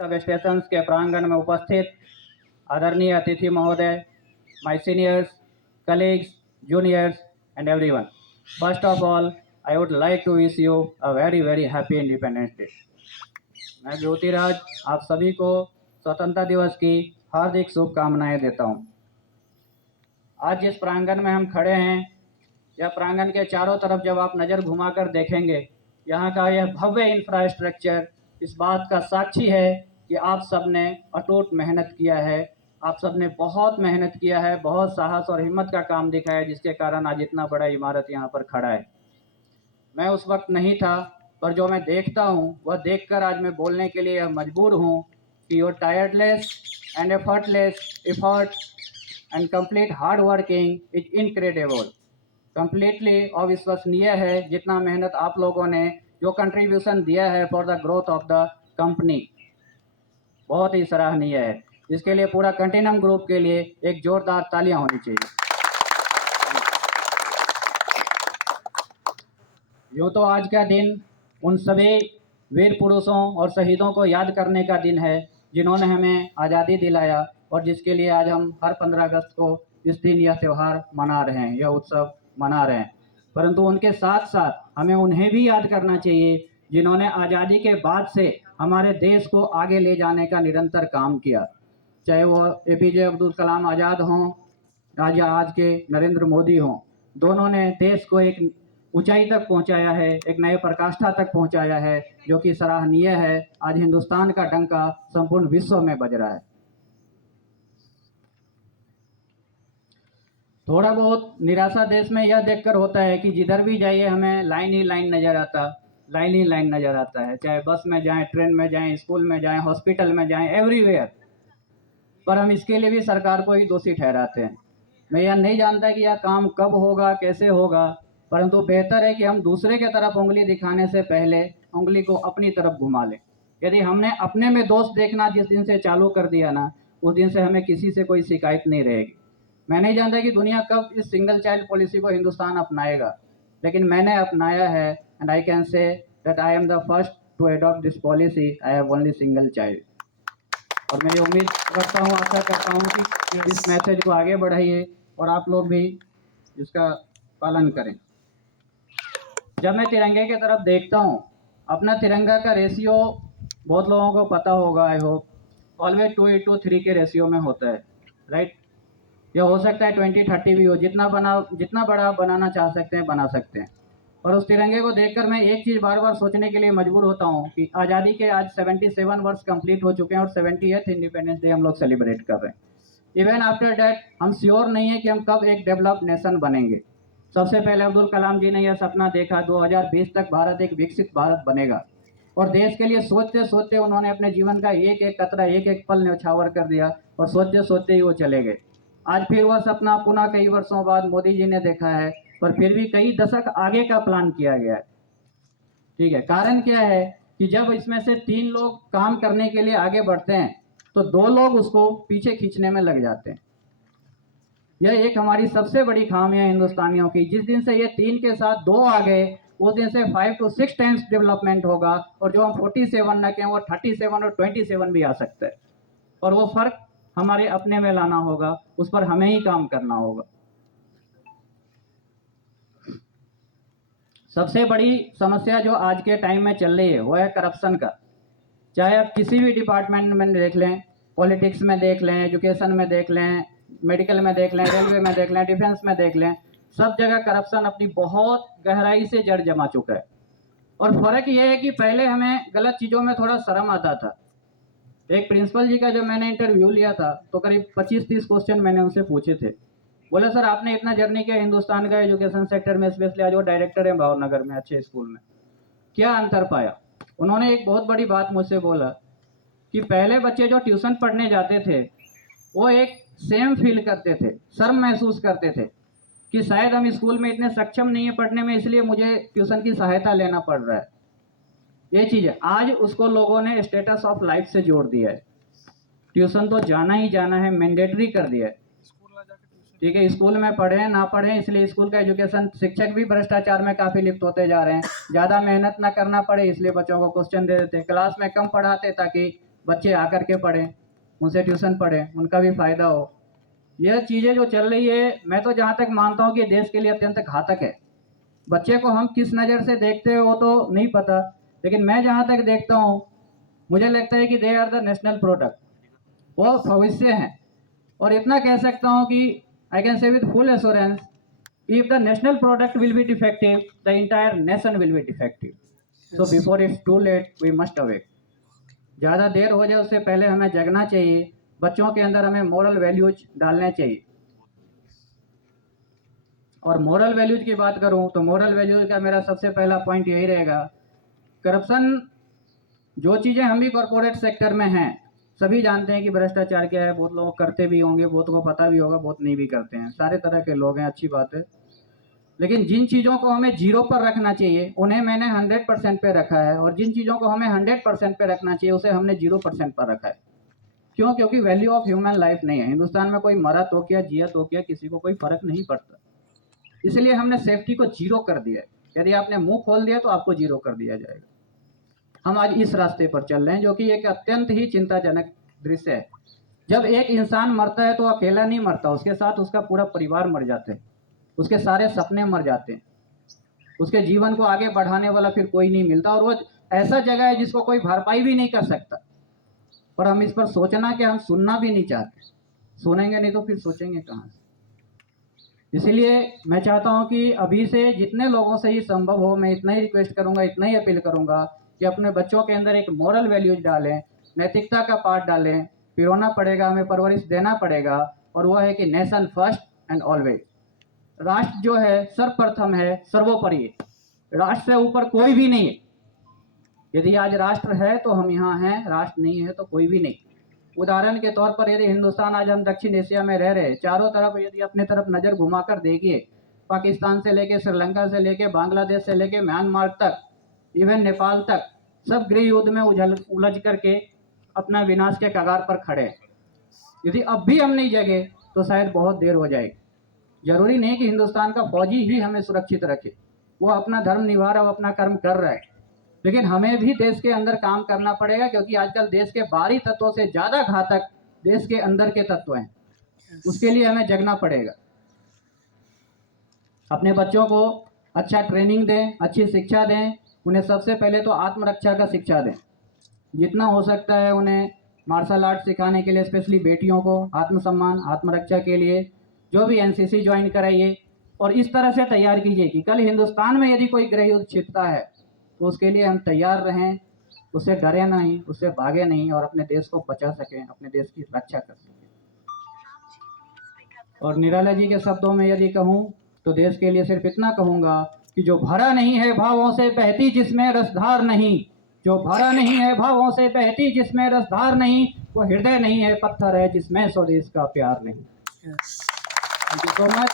Sub station के प्रांगण में उपस्थित आदरणीय अतिथि महोदय, my seniors, colleagues, juniors, and everyone. First of all, I would like to wish you a very very happy Independence Day. मैं ज्योतिराज आप सभी को स्वतंत्रता दिवस की हार्दिक शुभकामनाएं देता हूं। आज जिस प्रांगण में हम खड़े हैं, यह प्रांगण के चारों तरफ जब आप नज़र घुमाकर देखेंगे, यहाँ का यह भव्य इंफ्रास्ट्रक्चर इस बात का साक्षी है कि आप सब ने अटूट मेहनत किया है। आप सब ने बहुत मेहनत किया है, बहुत साहस और हिम्मत का काम दिखाया है, जिसके कारण आज इतना बड़ा इमारत यहाँ पर खड़ा है। मैं उस वक्त नहीं था, पर जो मैं देखता हूँ वह देखकर आज मैं बोलने के लिए मजबूर हूँ कि your tireless and effort and complete hard working is incredible. Completely अविश्वसनीय है जितना मेहनत आप लोगों ने जो कंट्रीब्यूशन दिया है for the growth of the company, बहुत ही सराहनीय है। इसके लिए पूरा कंटिन्यूम ग्रुप के लिए एक जोरदार तालियां होनी चाहिए। यूँ तो आज का दिन उन सभी वीर पुरुषों और शहीदों को याद करने का दिन है जिन्होंने हमें आज़ादी दिलाया और जिसके लिए आज हम हर 15 अगस्त को इस दिन यह त्यौहार मना रहे हैं, यह उत्सव मना रहे हैं। परंतु उनके साथ साथ हमें उन्हें भी याद करना चाहिए जिन्होंने आज़ादी के बाद से हमारे देश को आगे ले जाने का निरंतर काम किया, चाहे वो एपीजे अब्दुल कलाम आज़ाद हों या आज के नरेंद्र मोदी हों। दोनों ने देश को एक ऊंचाई तक पहुंचाया है, एक नए पराकाष्ठा तक पहुंचाया है, जो कि सराहनीय है। आज हिंदुस्तान का डंका संपूर्ण विश्व में बज रहा है। थोड़ा बहुत निराशा देश में यह देखकर होता है कि जिधर भी जाइए हमें लाइन ही लाइन नज़र आता है, चाहे बस में जाएं, ट्रेन में जाएं, स्कूल में जाएं, हॉस्पिटल में जाएं, एवरीवेयर। पर हम इसके लिए भी सरकार को ही दोषी ठहराते हैं। मैं यह नहीं जानता कि यह काम कब होगा, कैसे होगा, परंतु बेहतर है कि हम दूसरे के तरफ उंगली दिखाने से पहले उंगली को अपनी तरफ घुमा लें। यदि हमने अपने में दोष देखना जिस दिन से चालू कर दिया ना, उस दिन से हमें किसी से कोई शिकायत नहीं रहेगी। मैं नहीं जानता कि दुनिया कब इस सिंगल चाइल्ड पॉलिसी को हिंदुस्तान अपनाएगा, लेकिन मैंने अपनाया है and I can say that I am the first to adopt this policy. I have only single child. और मैं ये उम्मीद करता हूँ, आशा करता हूँ कि इस मैसेज को आगे बढ़ाइए और आप लोग भी इसका पालन करें। जब मैं तिरंगे की तरफ देखता हूँ, अपना तिरंगा का रेशियो बहुत लोगों को पता होगा, आई होप, ऑलवेज 2:3 के रेशियो में होता है, राइट। यह हो सकता है 20-30 भी हो, जितना बड़ा बनाना चाह सकते हैं बना सकते हैं। और उस तिरंगे को देखकर मैं एक चीज़ बार बार सोचने के लिए मजबूर होता हूँ कि आज़ादी के आज 77 वर्ष कंप्लीट हो चुके हैं और 70th इंडिपेंडेंस डे हम लोग सेलिब्रेट कर रहे हैं। इवन आफ्टर डैट हम श्योर नहीं है कि हम कब एक डेवलप्ड नेशन बनेंगे। सबसे पहले अब्दुल कलाम जी ने यह सपना देखा 2020 तक भारत एक विकसित भारत बनेगा, और देश के लिए सोचते सोचते उन्होंने अपने जीवन का एक एक कतरा, एक एक पल न्यौछावर कर दिया और सोचते सोचते ही वो चले गए। आज फिर वह सपना पुनः कई वर्षों बाद मोदी जी ने देखा है, पर फिर भी कई दशक आगे का प्लान किया गया है। ठीक है, कारण क्या है कि जब इसमें से 3 लोग काम करने के लिए आगे बढ़ते हैं तो 2 लोग उसको पीछे खींचने में लग जाते हैं। यह एक हमारी सबसे बड़ी खामी है हिंदुस्तानियों की। जिस दिन से ये 3 के साथ 2 आ गए, उस दिन से 5 to 6 टाइम्स डेवलपमेंट होगा, और जो हम 47 न कहें वो 37 और 27 भी आ सकता है। और वो फर्क हमारे अपने में लाना होगा, उस पर हमें ही काम करना होगा। सबसे बड़ी समस्या जो आज के टाइम में चल रही है वो है करप्शन का। चाहे आप किसी भी डिपार्टमेंट में देख लें, पॉलिटिक्स में देख लें, एजुकेशन में देख लें, मेडिकल में देख लें, रेलवे में देख लें, डिफेंस में देख लें, सब जगह करप्शन अपनी बहुत गहराई से जड़ जमा चुका है। और फर्क यह है कि पहले हमें गलत चीज़ों में थोड़ा शर्म आता था। एक प्रिंसिपल जी का जब मैंने इंटरव्यू लिया था तो करीब 25-30 क्वेश्चन मैंने उनसे पूछे थे। बोले सर आपने इतना जर्नी किया हिंदुस्तान का एजुकेशन सेक्टर में, स्पेशली आज वो डायरेक्टर हैं भावनगर में अच्छे स्कूल में, क्या अंतर पाया? उन्होंने एक बहुत बड़ी बात मुझसे बोला कि पहले बच्चे जो ट्यूशन पढ़ने जाते थे वो एक सेम फील करते थे, शर्म महसूस करते थे कि शायद हम स्कूल में इतने सक्षम नहीं है पढ़ने में, इसलिए मुझे ट्यूशन की सहायता लेना पड़ रहा है। ये चीज़ है, आज उसको लोगों ने स्टेटस ऑफ लाइफ से जोड़ दिया है। ट्यूशन तो जाना ही जाना है, मैंडेटरी कर दिया है। ठीक है, स्कूल में पढ़ें ना पढ़ें, इसलिए स्कूल का एजुकेशन, शिक्षक भी भ्रष्टाचार में काफ़ी लिप्त होते जा रहे हैं। ज़्यादा मेहनत ना करना पड़े इसलिए बच्चों को क्वेश्चन दे देते, क्लास में कम पढ़ाते ताकि बच्चे आकर के पढ़ें, उनसे ट्यूशन पढ़ें, उनका भी फ़ायदा हो। यह चीज़ें जो चल रही है, मैं तो जहाँ तक मानता हूँ कि देश के लिए अत्यंत घातक है। बच्चे को हम किस नज़र से देखते हैं वो तो नहीं पता, लेकिन मैं जहाँ तक देखता हूँ, मुझे लगता है कि they are the national product, वो भविष्य हैं। और इतना कह सकता हूँ कि I can say with full assurance, if the national product will be defective, the entire nation will be defective. So before it's too late, we must awake. ज़्यादा देर हो जाए उससे पहले हमें जगना चाहिए। बच्चों के अंदर हमें मोरल वैल्यूज डालने चाहिए। और मोरल वैल्यूज की बात करूं तो मोरल वैल्यूज का मेरा सबसे पहला पॉइंट यही रहेगा, करप्शन, जो चीज़ें हम भी कॉरपोरेट सेक्टर में हैं, सभी जानते हैं कि भ्रष्टाचार क्या है। बहुत लोग करते भी होंगे, बहुत को पता भी होगा, बहुत नहीं भी करते हैं। सारे तरह के लोग हैं, अच्छी बात है। लेकिन जिन चीज़ों को हमें 0 पर रखना चाहिए उन्हें मैंने 100% पे रखा है, और जिन चीज़ों को हमें 100% पे रखना चाहिए उसे हमने 0% पर रखा है। क्यों? क्योंकि वैल्यू ऑफ ह्यूमन लाइफ नहीं है। हिंदुस्तान में कोई मरा तो क्या, जिया तो क्या, किसी को कोई फर्क नहीं पड़ता। इसलिए हमने सेफ्टी को 0 कर दिया है। यदि आपने मुंह खोल दिया तो आपको 0 कर दिया जाएगा। हम आज इस रास्ते पर चल रहे हैं, जो कि एक अत्यंत ही चिंताजनक दृश्य है। जब एक इंसान मरता है तो अकेला नहीं मरता, उसके साथ उसका पूरा परिवार मर जाता है, उसके सारे सपने मर जाते हैं, उसके जीवन को आगे बढ़ाने वाला फिर कोई नहीं मिलता। और वो ऐसा जगह है जिसको कोई भरपाई भी नहीं कर सकता। पर हम इस पर सोचना कि हम सुनना भी नहीं चाहते। सुनेंगे नहीं तो फिर सोचेंगे कहाँ से। इसलिए मैं चाहता हूँ कि अभी से जितने लोगों से ही संभव हो, मैं इतना ही रिक्वेस्ट करूँगा, इतना ही अपील करूँगा कि अपने बच्चों के अंदर एक मॉरल वैल्यूज डालें, नैतिकता का पाठ डालें। पिरोना पड़ेगा, हमें परवरिश देना पड़ेगा, और वह है कि नेशन फर्स्ट एंड ऑलवेज। राष्ट्र जो है सर्वप्रथम है, सर्वोपरि है। राष्ट्र से ऊपर कोई भी नहीं है। यदि आज राष्ट्र है तो हम यहाँ हैं, राष्ट्र नहीं है तो कोई भी नहीं। उदाहरण के तौर पर यदि हिंदुस्तान, आज हम दक्षिण एशिया में रह रहे हैं, चारों तरफ यदि अपने तरफ नज़र घुमाकर देखिए, पाकिस्तान से लेके, श्रीलंका से लेके, बांग्लादेश से लेके, म्यांमार तक, इवन नेपाल तक, सब गृह युद्ध में उलझ करके अपना विनाश के कगार पर खड़े हैं। यदि अब भी हम नहीं जगे तो शायद बहुत देर हो जाएगी। जरूरी नहीं कि हिंदुस्तान का फौजी ही हमें सुरक्षित रखे, वो अपना धर्म निभा रहा है, वो अपना कर्म कर रहा है, लेकिन हमें भी देश के अंदर काम करना पड़ेगा। क्योंकि आजकल देश के बाहरी तत्वों से ज़्यादा घातक देश के अंदर के तत्व हैं। उसके लिए हमें जगना पड़ेगा। अपने बच्चों को अच्छा ट्रेनिंग दें, अच्छी शिक्षा दें। उन्हें सबसे पहले तो आत्मरक्षा का शिक्षा दें। जितना हो सकता है उन्हें मार्शल आर्ट सिखाने के लिए, स्पेशली बेटियों को आत्मसम्मान, आत्मरक्षा के लिए जो भी एनसीसी ज्वाइन कराइए, और इस तरह से तैयार कीजिए कि कल हिंदुस्तान में यदि कोई गृह युद्ध छिड़ता है तो उसके लिए हम तैयार रहें, उससे डरे नहीं, उससे भागे नहीं, और अपने देश को बचा सकें, अपने देश की रक्षा कर सकें। और निराला जी के शब्दों में यदि कहूँ तो देश के लिए सिर्फ इतना कहूँगा कि जो भरा नहीं है भावों से बहती जिसमें रसधार नहीं, जो भरा नहीं है भावों से बहती जिसमें रसधार नहीं, वो हृदय नहीं है, पत्थर है जिसमें स्वदेश का प्यार नहीं। Thank you so much.